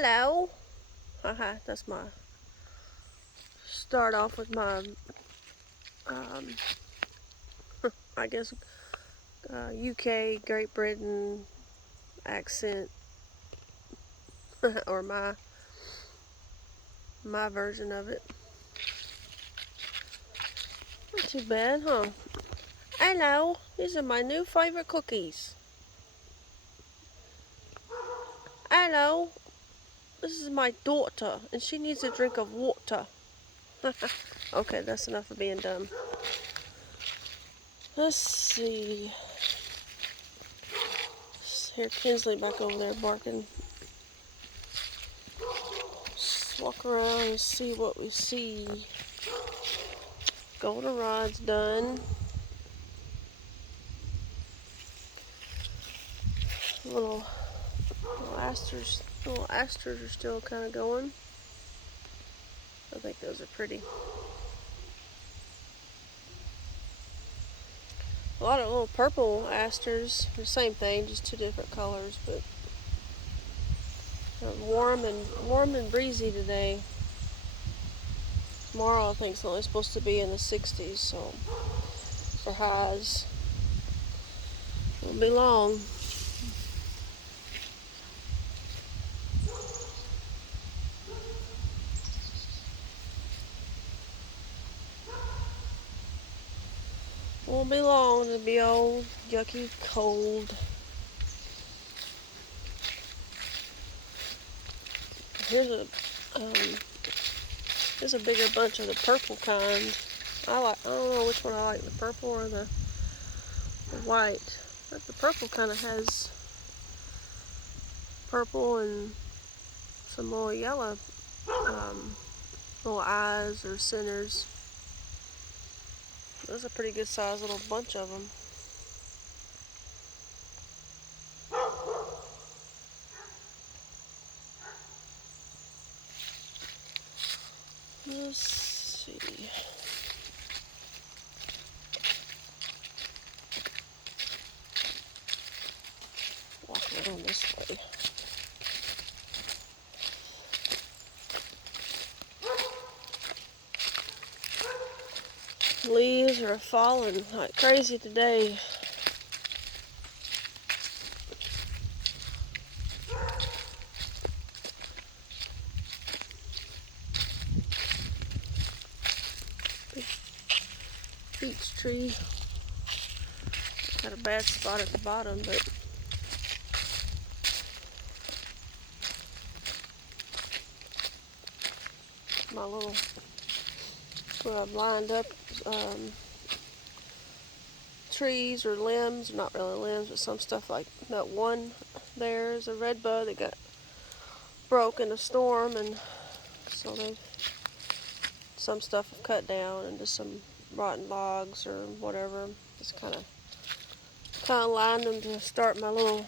Hello. Haha, that's my start off with my um, I guess UK, Great Britain accent, or my version of it. Not too bad, huh? Hello, these are my new favorite cookies. Hello, this is my daughter, and she needs a drink of water. Okay, that's enough of being dumb. Let's see. Hear Kinsley back over there barking. Let's walk around and see what we see. Goldenrod's done. Little asters are still kind of going. I think those are pretty. A lot of little purple asters, the same thing, just two different colors, but warm and breezy today. Tomorrow I think it's only supposed to be in the 60s, so for highs, it won't be long. Won't be long, it'll be old, yucky, cold. Here's a bigger bunch of the purple kind. I don't know which one I like, the purple or the white. But the purple kind of has purple and some little yellow little eyes or centers. There's a pretty good sized little bunch of them. Let's see. Walk around this way. Leaves are falling like crazy today. Big beech tree. Got a bad spot at the bottom, but my little where I've lined up trees or limbs, not really limbs, but some stuff like that one there is a red bud that got broke in a storm, and so some stuff have cut down into some rotten logs or whatever. Just kind of lined them to start my little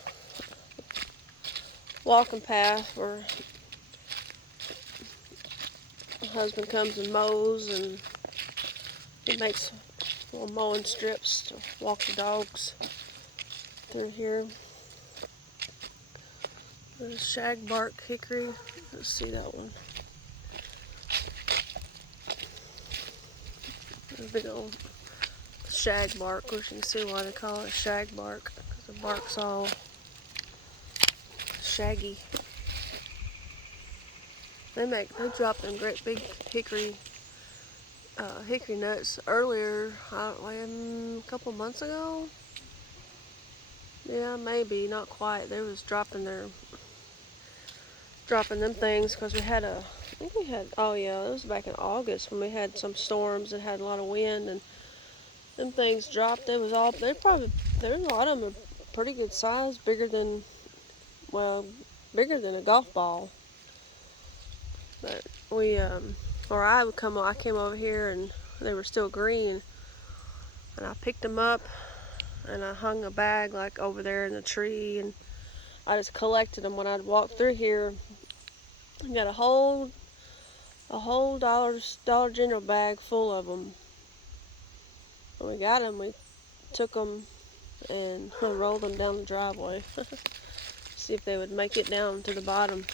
walking path where my husband comes and mows, and he makes little mowing strips to walk the dogs through here. There's shagbark hickory. Let's see that one. There's a big old shagbark. Of course, you can see why they call it shagbark, because the bark's all shaggy. They drop them great big hickory nuts earlier, a couple months ago. Yeah, maybe, not quite. They was dropping them things because oh yeah, it was back in August when we had some storms and had a lot of wind, and them things dropped. There was a lot of them are pretty good size, bigger than a golf ball. But I came over here and they were still green, and I picked them up and I hung a bag like over there in the tree, and I just collected them when I'd walk through here. I got a whole Dollar General bag full of them. When we got them, we took them and rolled them down the driveway. See if they would make it down to the bottom.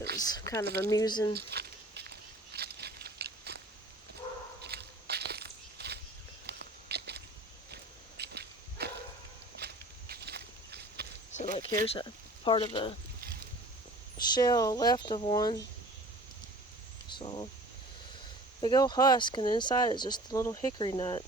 It was kind of amusing. So like here's a part of the shell left of one. So big old husk, and inside is just a little hickory nut.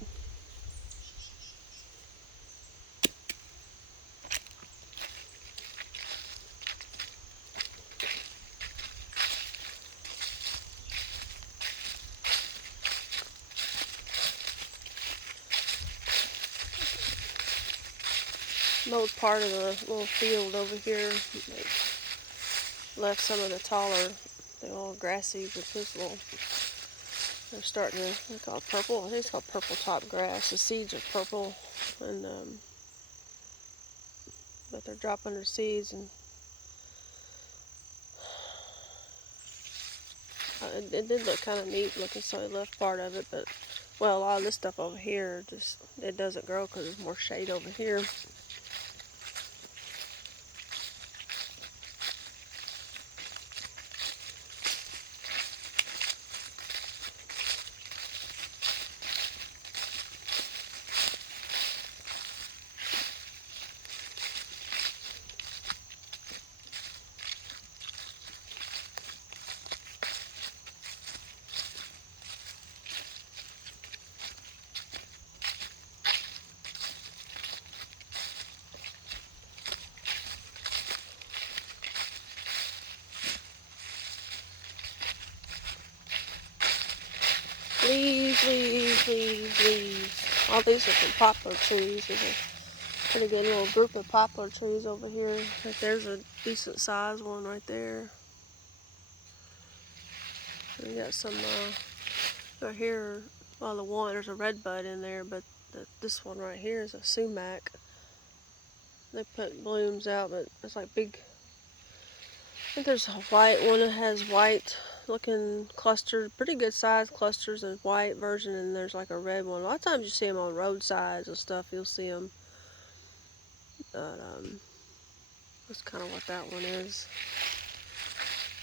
Mowed part of the little field over here. They left some of the taller, the little grassy, but this little, they're starting to, they're called purple. I think it's called purple top grass. The seeds are purple, and but they're dropping their seeds, and it did look kind of neat looking, so I left part of it. But well, a lot of this stuff over here just it doesn't grow because there's more shade over here. Leaves, leaves, leaves, leaves. All these are from poplar trees. There's a pretty good little group of poplar trees over here. Like there's a decent sized one right there. We got some right here. Well, there's a red bud in there, but this one right here is a sumac. They put blooms out, but it's like big. I think there's a white one that has white looking clusters, pretty good sized clusters, and white version, and there's like a red one. A lot of times you see them on roadsides and stuff. You'll see them. But that's kind of what that one is.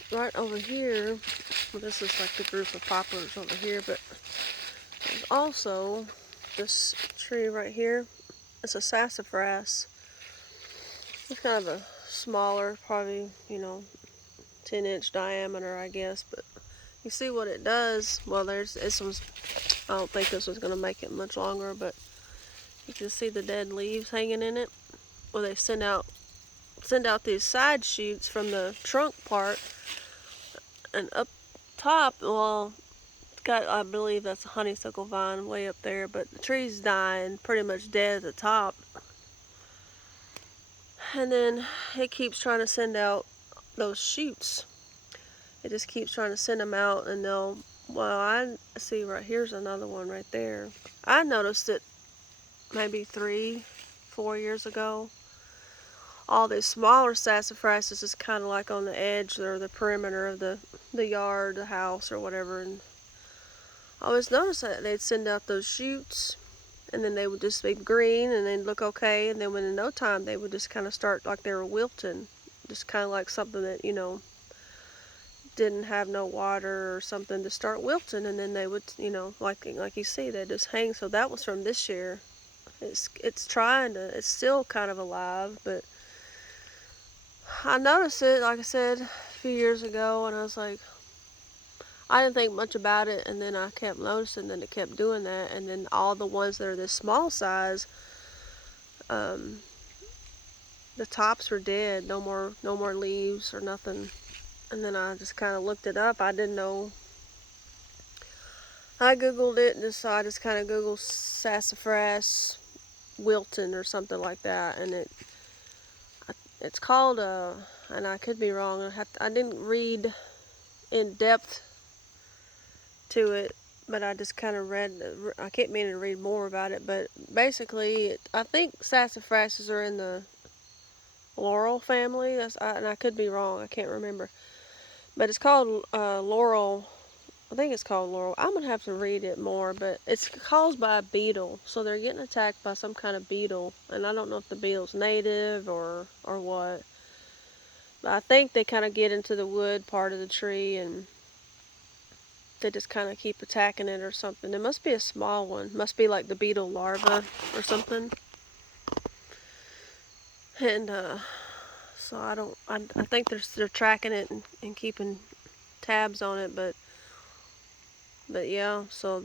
Right over here, well, this is like the group of poplars over here, but there's also this tree right here. It's a sassafras. It's kind of a smaller, probably, 10-inch diameter, I guess, but you see what it does. Well, this one's, I don't think this was going to make it much longer, but you can see the dead leaves hanging in it. Well, they send out these side shoots from the trunk part, and up top, well, I believe that's a honeysuckle vine way up there, but the tree's dying, pretty much dead at the top. And then it keeps trying to send out those shoots. It just keeps trying to send them out, and I see right here's another one right there. I noticed it maybe 3-4 years ago. All these smaller sassafras is kind of like on the edge or the perimeter of the yard, the house, or whatever. And I always noticed that they'd send out those shoots, and then they would just be green, and they'd look okay. And then in no time, they would just kind of start like they were wilting, just kind of like something that didn't have no water or something to start wilting, and then they would like you see they just hang. So that was from this year. It's still kind of alive, but I noticed it, like I said, a few years ago, and I was like, I didn't think much about it, and then I kept noticing that it kept doing that, and then all the ones that are this small size, the tops were dead, no more leaves or nothing. And then I just kind of looked it up. I didn't know. I googled it, and I just kind of googled sassafras wilton or something like that, and it's called and I could be wrong. I didn't read in depth to it, but I just kind of read. I kept meaning to read more about it, but basically, I think sassafrases are in the laurel family. And I could be wrong. I can't remember, but it's called laurel. I think it's called laurel. I'm gonna have to read it more, but it's caused by a beetle. So they're getting attacked by some kind of beetle, and I don't know if the beetle's native or what. I think they kind of get into the wood part of the tree and they just kind of keep attacking it or something. It must be a small one. Must be like the beetle larva or something. And so I don't. I think they're tracking it and keeping tabs on it, but yeah. So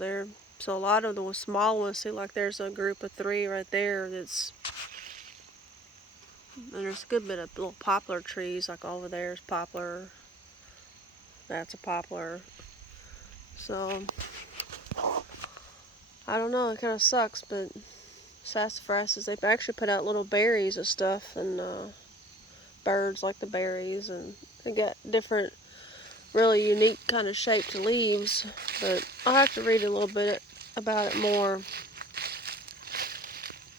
a lot of the small ones. See, like there's a group of 3 right there. And there's a good bit of little poplar trees. Like over there's poplar. That's a poplar. So I don't know. It kind of sucks, but sassafrasses, they actually put out little berries and stuff, and birds like the berries, and they got different, really unique kind of shaped leaves. But I'll have to read a little bit about it more.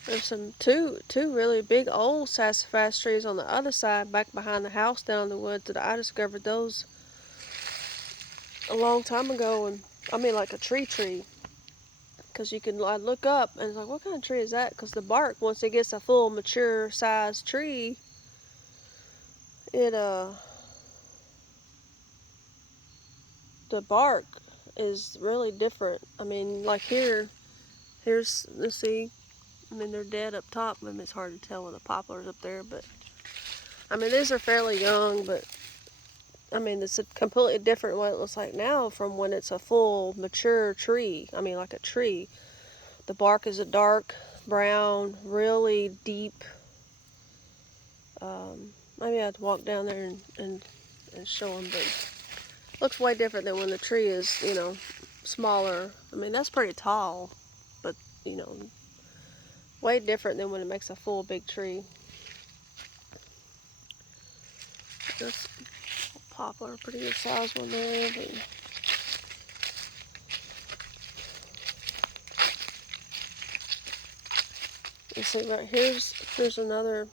There's two really big old sassafras trees on the other side, back behind the house down in the woods, that I discovered those a long time ago, and I mean like a tree. Because you can look up and it's like, what kind of tree is that? Because the bark, once it gets a full mature sized tree, it the bark is really different. I mean, like here's, let's see. I mean, they're dead up top. I mean, it's hard to tell with the poplars up there, but I mean, these are fairly young, but I mean, it's a completely different what it looks like now from when it's a full mature tree. I mean, like a tree. The bark is a dark brown, really deep. Maybe I have to walk down there and show them, but it looks way different than when the tree is, smaller. I mean, that's pretty tall, but, you know, way different than when it makes a full big tree. This poplar, pretty good size one there. But you see right there's another,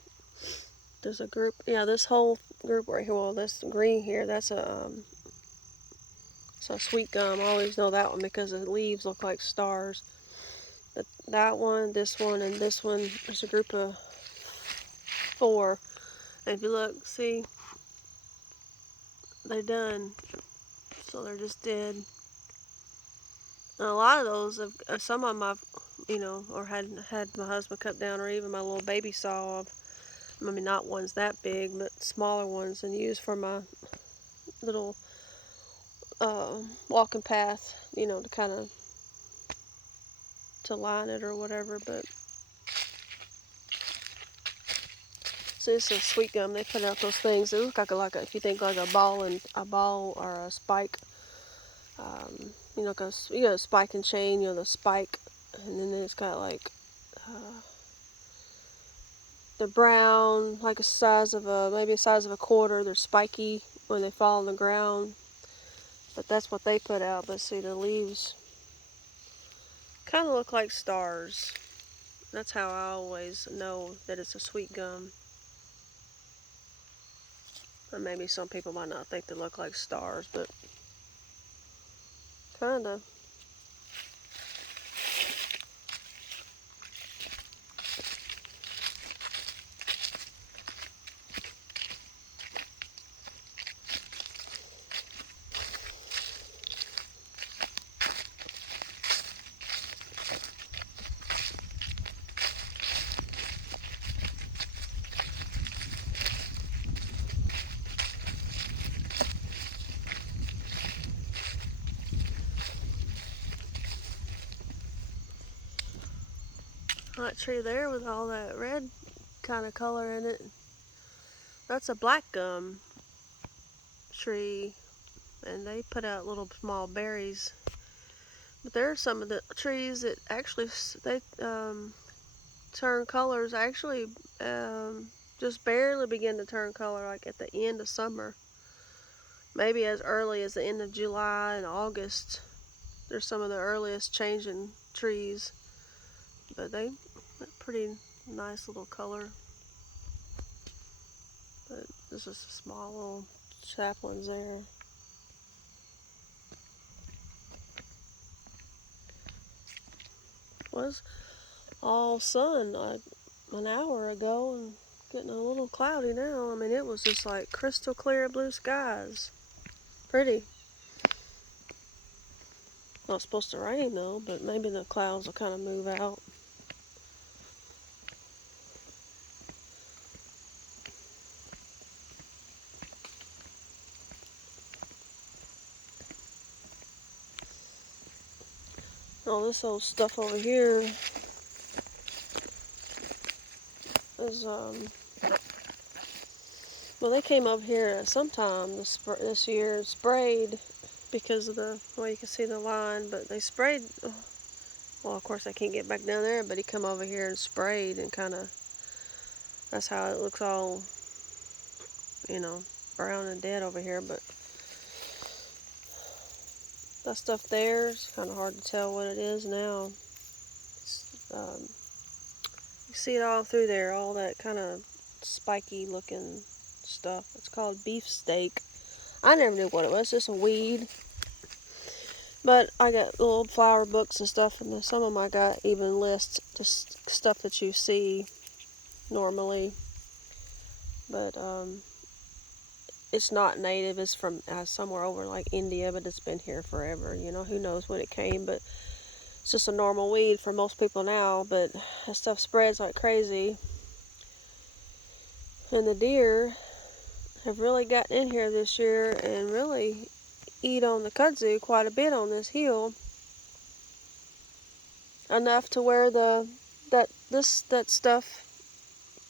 there's a group, yeah, this whole group right here, well, this green here, that's it's a sweet gum. I always know that one because the leaves look like stars. But that one, this one, and this one, there's a group of 4. And if you look, see, they're done. So they're just dead. And a lot of those, some of them I've, or had my husband cut down, or even my little baby saw. I mean, not ones that big, but smaller ones, and used for my little walking path, to kind of to line it or whatever. But so this is sweet gum. They put out those things. They look like a if you think like a ball or a spike. Like a spike and chain. The spike, and then it's got like they're brown, like maybe a size of a quarter. They're spiky when they fall on the ground. But that's what they put out. But see, the leaves kind of look like stars. That's how I always know that it's a sweet gum. And maybe some people might not think they look like stars, but kind of. That tree there with all that red kind of color in it, that's a black gum tree, and they put out little small berries. But there are some of the trees that actually they turn colors. Actually, just barely begin to turn color, like at the end of summer. Maybe as early as the end of July and August. They're some of the earliest changing trees, but they pretty nice little color. But this is a small little saplings there. Was all sun an hour ago, and Getting a little cloudy now. I mean, it was just like crystal clear blue skies. Pretty. Not supposed to rain though, but maybe the clouds will kind of move out. All this old stuff over here is, well, they came up here sometime this year and sprayed because of the, well, you can see the line, but they sprayed, well, of course I can't get back down there, but he come over here and sprayed and kind of, that's how it looks all, you know, brown and dead over here, but that stuff there is kind of hard to tell what it is now. You see it all through there, all that kind of spiky looking stuff. It's called beefsteak. I never knew what it was, just a weed. But I got little flower books and stuff, and some of them I got even lists, just stuff that you see normally. But it's not native. It's from somewhere over like India, but it's been here forever. You know, who knows when it came, but it's just a normal weed for most people now. But that stuff spreads like crazy. And the deer have really gotten in here this year and really eat on the kudzu quite a bit on this hill. Enough to where that stuff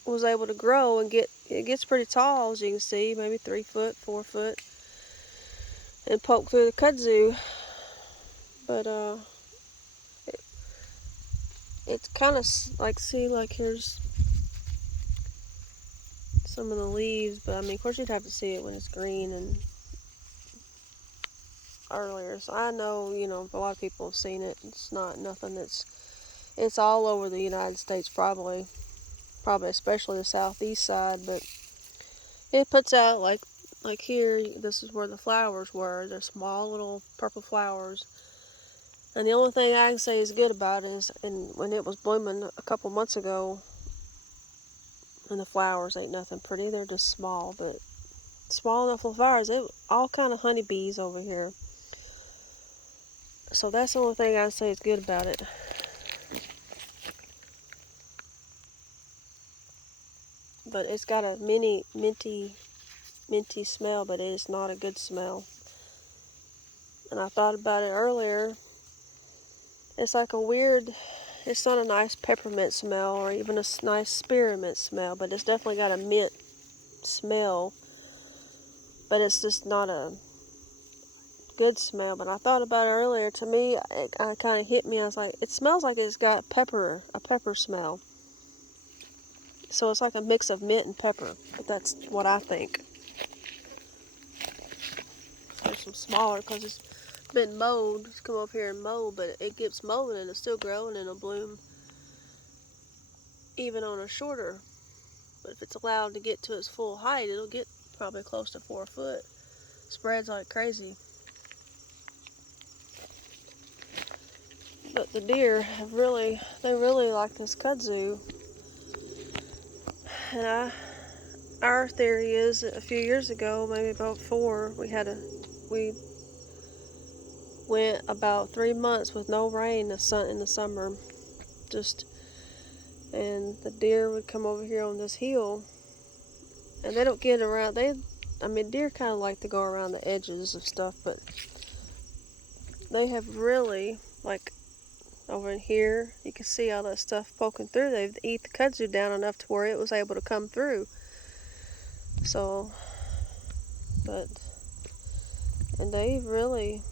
was able to grow and it gets pretty tall, as you can see, maybe 3 foot, 4 foot, and poke through the kudzu. But it's kind of like, see, like here's some of the leaves, but I mean, of course you'd have to see it when it's green and earlier. So I know, you know, a lot of people have seen it. It's not nothing it's all over the United States, probably especially the southeast side, but it puts out like here, this is where the flowers were. They're small little purple flowers. And the only thing I can say is good about it is, and when it was blooming a couple months ago, and the flowers ain't nothing pretty, they're just small, but small enough little flowers. It all kind of honeybees over here. So that's the only thing I say is good about it. But it's got a minty smell, but it is not a good smell. And I thought about it earlier. It's like a weird, it's not a nice peppermint smell or even a nice spearmint smell, but it's definitely got a mint smell. But it's just not a good smell. But I thought about it earlier. To me, it kind of hit me. I was like, it smells like it's got a pepper smell. So it's like a mix of mint and pepper. But that's what I think. There's some smaller because it's been mowed. It's come up here and mowed, but it gets mowed and it's still growing and it'll bloom even on a shorter. But if it's allowed to get to its full height, it'll get probably close to 4 foot. Spreads like crazy. But the deer they really like this kudzu. And our theory is that a few years ago, maybe about 4, we went about 3 months with no rain in the summer. And the deer would come over here on this hill, and they don't get around. Deer kind of like to go around the edges of stuff, but they have really, like, over in here, you can see all that stuff poking through. They eat the kudzu down enough to where it was able to come through. So, and they really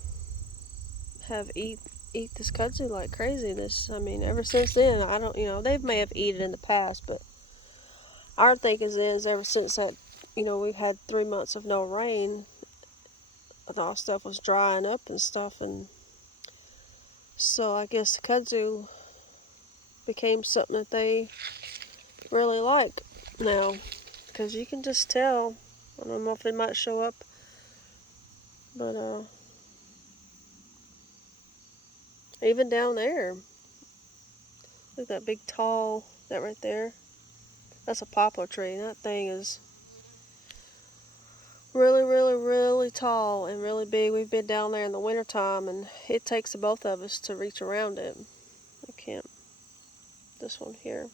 have eat this kudzu like crazy. Ever since then, I don't, they may have eaten it in the past, but our thinking is ever since that, we've had 3 months of no rain, all stuff was drying up and stuff, and so I guess the kudzu became something that they really like now, because you can just tell. I don't know if they might show up, but even down there, look at that big tall, that right there. That's a poplar tree, and that thing is really, really, really tall and really big. We've been down there in the wintertime, and it takes the both of us to reach around it. I can't. This one here,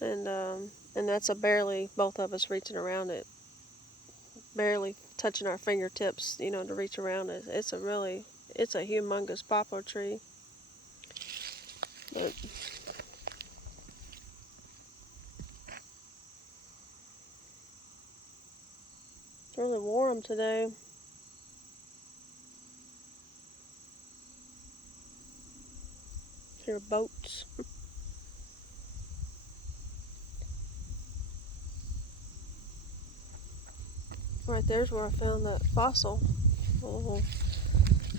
and that's a barely both of us reaching around it, barely touching our fingertips, to reach around it. It's a humongous poplar tree, but it's really warm today. Hear boats. Right there's where I found that fossil. Oh,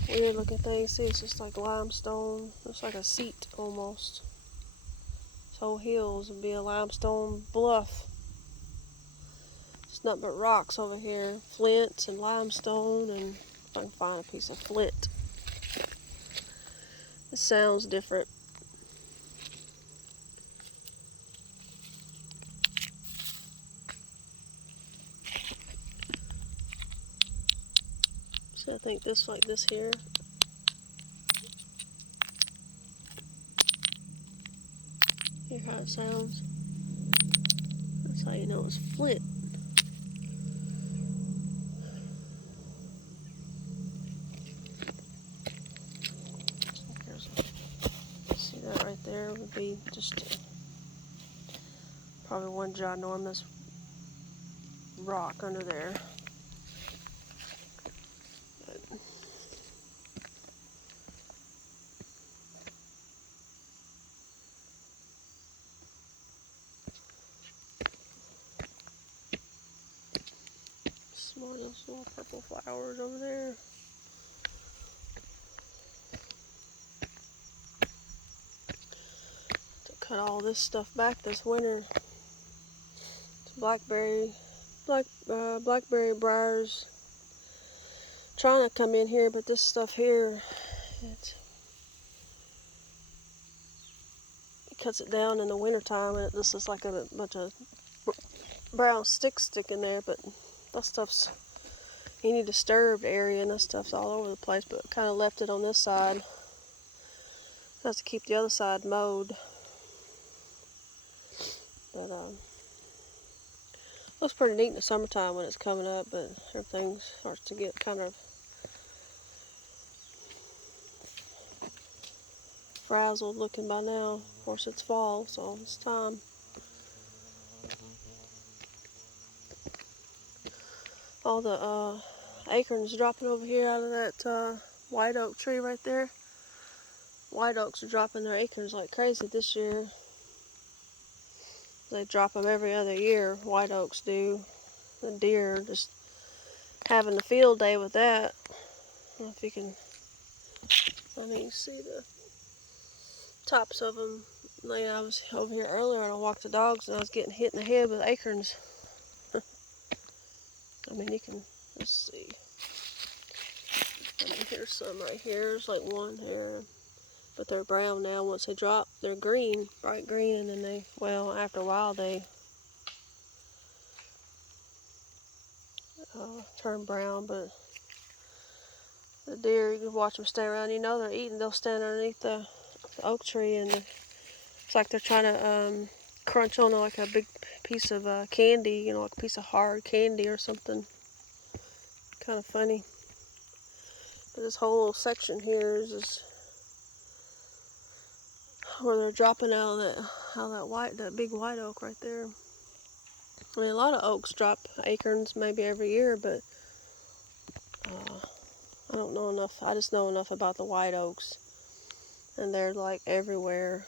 weird looking thing. See, it's just like limestone. Looks like a seat almost. This whole hills would be a limestone bluff. It's nothing but rocks over here. Flints and limestone, and if I can find a piece of flint. It sounds different. So I think this like this here. Hear how it sounds? That's how you know it's flint. See that right there would be just probably one ginormous rock under there. Small those little purple flowers over there. To cut all this stuff back this winter. It's blackberry briars trying to come in here, but this stuff here, it cuts it down in the wintertime, and this is like a bunch of brown sticks sticking there, but that stuff's any disturbed area, and that stuff's all over the place, but kind of left it on this side. Has to keep the other side mowed. But looks pretty neat in the summertime when it's coming up, but everything starts to get kind of frazzled looking by now. Of course, it's fall, so it's time. All the acorns dropping over here out of that white oak tree right there. White oaks are dropping their acorns like crazy this year. They drop them every other year, white oaks do. The deer are just having a field day with that. I don't know if you can, see the tops of them. Like, I was over here earlier and I walked the dogs and I was getting hit in the head with acorns. You can, let's see. Here's some right here. There's like one here. But they're brown now. Once they drop, they're green, bright green, and then after a while they turn brown. But the deer, you can watch them stay around. They're eating. They'll stand underneath the oak tree, and it's like they're trying to crunch on like a big piece of candy, like a piece of hard candy or something. Kind of funny. But this whole little section here is just where they're dropping out of that big white oak right there. A lot of oaks drop acorns maybe every year, but I don't know enough. I just know enough about the white oaks, and they're like everywhere.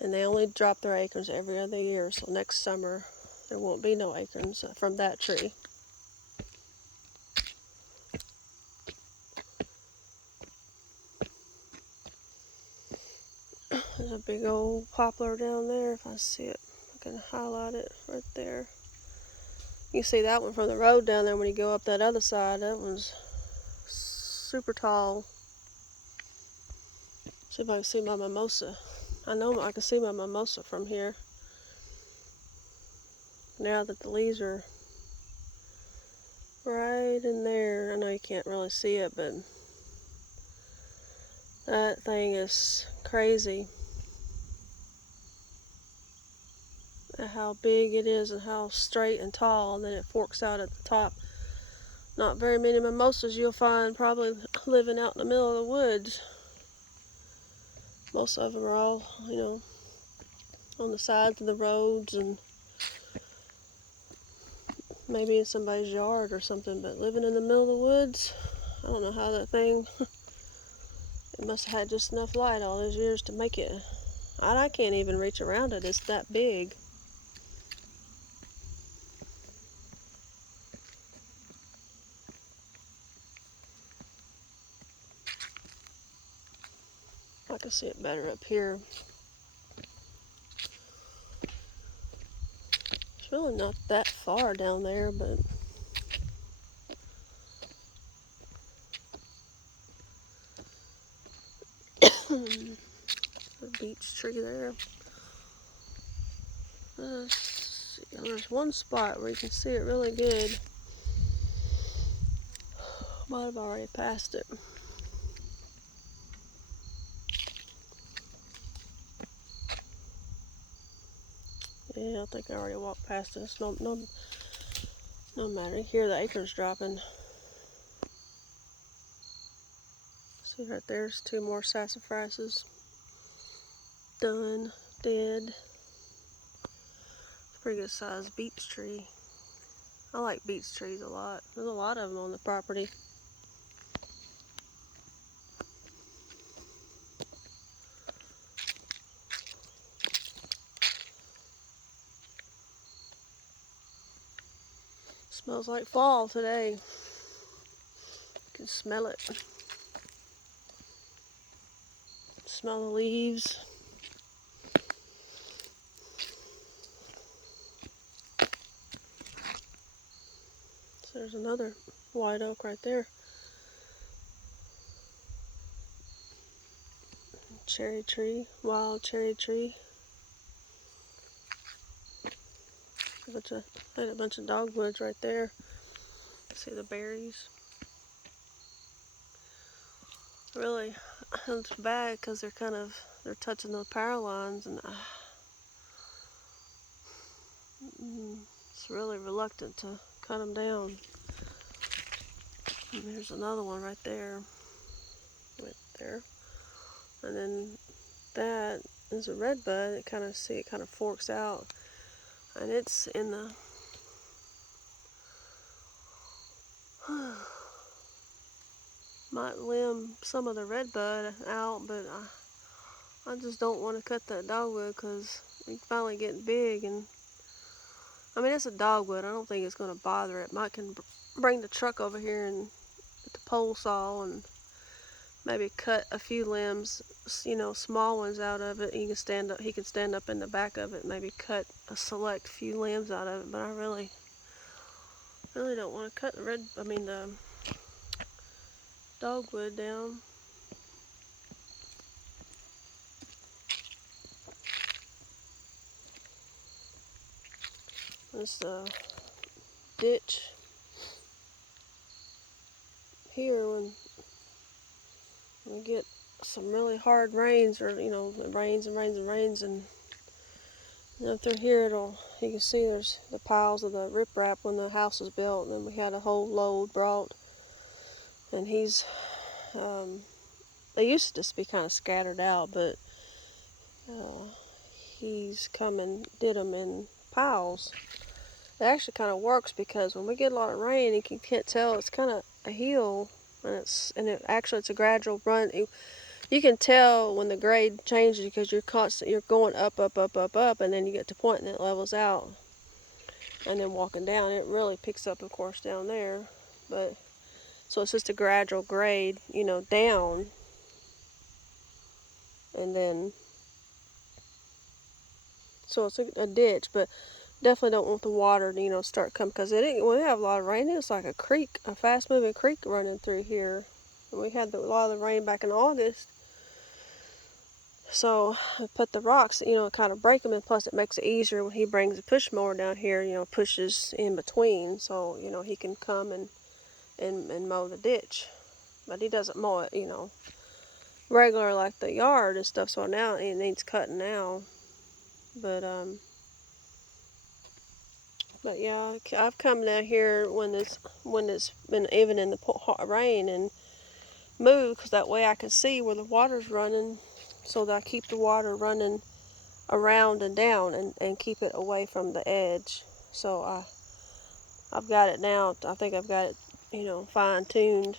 And they only drop their acorns every other year, so next summer there won't be no acorns from that tree. There's a big old poplar down there. If I see it, I can highlight it right there. You see that one from the road down there when you go up that other side. That one's super tall. See if I can see my mimosa. I know I can see my mimosa from here. now that the leaves are right in there. I know you can't really see it, but that thing is crazy. How big it is and how straight and tall, and then it forks out at the top. Not very many mimosas you'll find probably living out in the middle of the woods. Most of them are all, on the sides of the roads and maybe in somebody's yard or something, but living in the middle of the woods, I don't know how that thing, it must have had just enough light all those years to make it. I can't even reach around it, it's that big. I can see it better up here. It's really not that far down there, but a beech tree there. There's one spot where you can see it really good. Might have already passed it. Yeah, I think I already walked past it. It's no matter. You hear the acorns dropping. See right there's 2 more sassafrases. Done. Dead. Pretty good sized beech tree. I like beech trees a lot. There's a lot of them on the property. Smells like fall today. You can smell it. Smell the leaves. So there's another white oak right there. Cherry tree, wild cherry tree. I had a bunch of dogwoods right there. See the berries. Really, it's bad because they're touching the power lines, and it's really reluctant to cut them down. And there's another one right there, and then that is a red bud. It kind of forks out, and it's in the might limb some of the red bud out, but I just don't want to cut that dogwood because it's finally getting big. And I mean, it's a dogwood. I don't think it's going to bother it. Mike can bring the truck over here and get the pole saw and maybe cut a few limbs, small ones out of it. He can stand up in the back of it and maybe cut a select few limbs out of it. But I really don't want to cut the dogwood down. This ditch here, when we get some really hard rains, or it rains and rains and rains, and through here you can see there's the piles of the riprap when the house was built, and then we had a whole load brought, and they used to just be kind of scattered out, but he's come and did them in piles. It actually kind of works because when we get a lot of rain, you can't tell, it's kind of a hill, and it's a gradual run. You can tell when the grade changes because you're going up, and then you get to a point and it levels out, and then walking down, it really picks up, of course, down there. But so it's just a gradual grade, down, and then so it's a ditch, but definitely don't want the water to start coming, because when we have a lot of rain, it's like a creek, a fast moving creek running through here. And we had a lot of the rain back in August, So I put the rocks, kind of break them, and plus it makes it easier when he brings the push mower down here, pushes in between, so, he can come and mow the ditch. But he doesn't mow it, regular like the yard and stuff, so now it needs cutting now. But yeah, I've come down here when it's been even in the rain and move, because that way I can see where the water's running, so that I keep the water running around and down and keep it away from the edge. So I've got it now. I think I've got it, fine-tuned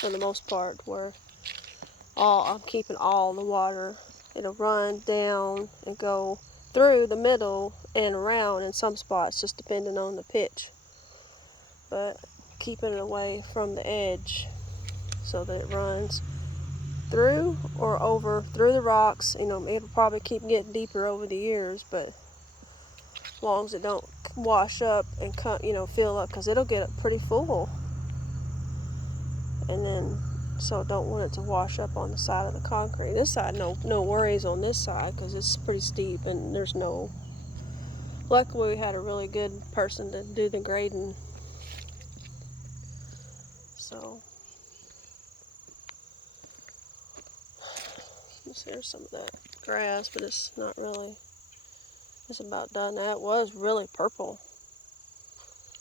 for the most part, where I'm keeping all the water. It'll run down and go through the middle and around in some spots, just depending on the pitch. But keeping it away from the edge so that it runs through or over through the rocks. It'll probably keep getting deeper over the years, but as long as it don't wash up and fill up, because it'll get pretty full. And then, so don't want it to wash up on the side of the concrete. This side, no worries on this side, because it's pretty steep and there's no. Luckily, we had a really good person to do the grading. So there's some of that grass, but it's not really. It's about done. That was really purple.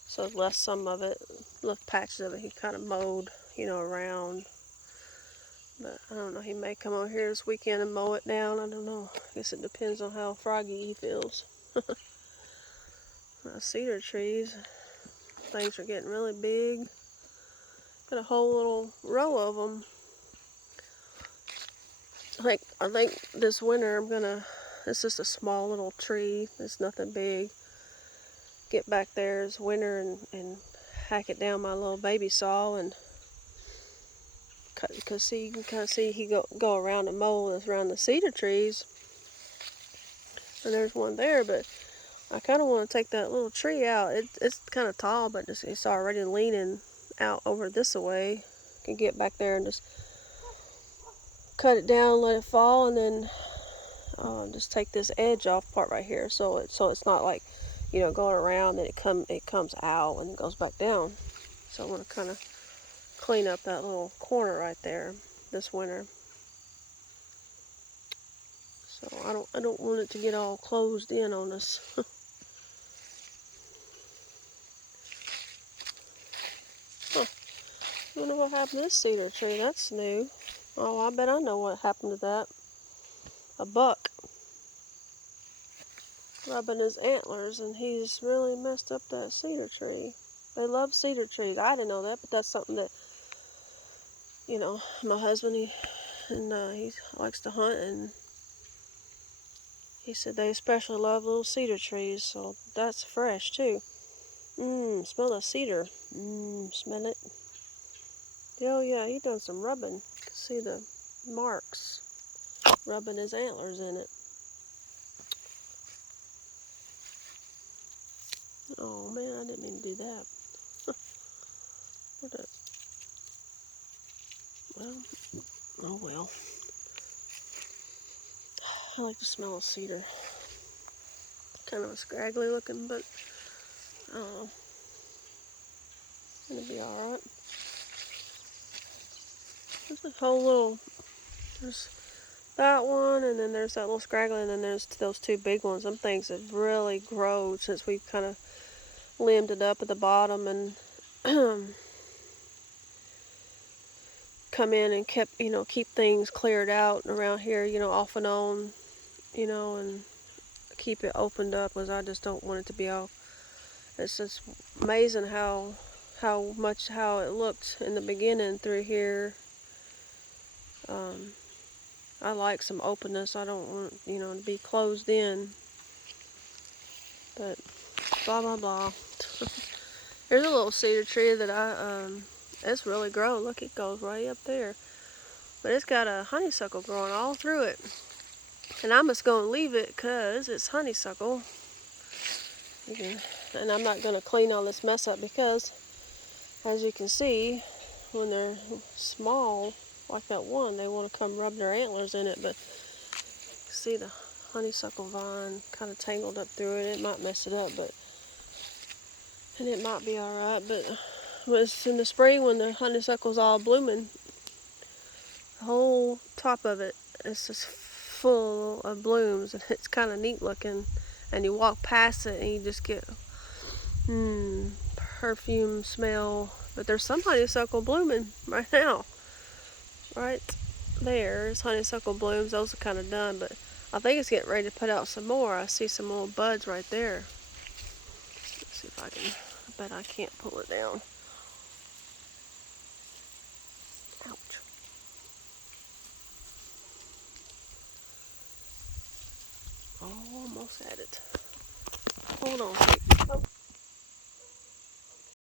So left some of it, left patches of it. He kind of mowed, around. But I don't know. He may come over here this weekend and mow it down. I don't know. I guess it depends on how froggy he feels. Cedar trees. Things are getting really big. Got a whole little row of them. I think this winter it's just a small little tree. It's nothing big. Get back there this winter and hack it down my little baby saw and cut, because you can kind of see he go around and mow around the cedar trees. And there's one there, but I kind of want to take that little tree out. It's kind of tall, but it's already leaning out over this way. Can get back there and just cut it down, let it fall, and then just take this edge off part right here, so it's not like, going around and it comes out and it goes back down. So I want to kind of clean up that little corner right there this winter. So I don't want it to get all closed in on us. Huh. I don't know what happened to this cedar tree. That's new. Oh, I bet I know what happened to that. A buck rubbing his antlers, and he's really messed up that cedar tree. They love cedar trees. I didn't know that, but that's something that, my husband, he likes to hunt, and he said they especially love little cedar trees, so that's fresh too. Smell the cedar. Smell it. Oh yeah, he done some rubbing. You can see the marks rubbing his antlers in it. Oh man, I didn't mean to do that. Well, oh well. I like the smell of cedar. Kind of a scraggly looking, but I don't know. It'll be alright. There's a whole little, there's that one, and then there's that little scraggly, and then there's those two big ones. Some things have really grown since we've kind of limbed it up at the bottom and come in and keep things cleared out around here, off and on, and keep it opened up, because I just don't want it to be all. It's just amazing how it looked in the beginning through here. I like some openness. I don't want, to be closed in. But blah blah blah. Here's a little cedar tree that it's really grown. Look, it goes way up there. But it's got a honeysuckle growing all through it. And I'm just going to leave it because it's honeysuckle. And I'm not going to clean all this mess up, because, as you can see, when they're small, like that one, they want to come rub their antlers in it. But see the honeysuckle vine kind of tangled up through it. It might mess it up, and it might be alright, but when it's in the spring when the honeysuckle's all blooming, the whole top of it is just full of blooms, and it's kind of neat looking, and you walk past it and you just get perfume smell. But there's some honeysuckle blooming right now. Right there's honeysuckle blooms. Those are kind of done, but I think it's getting ready to put out some more. I see some little buds right there. Let's see if I can. I bet I can't pull it down. Ouch. Almost at it. Hold on. Oh.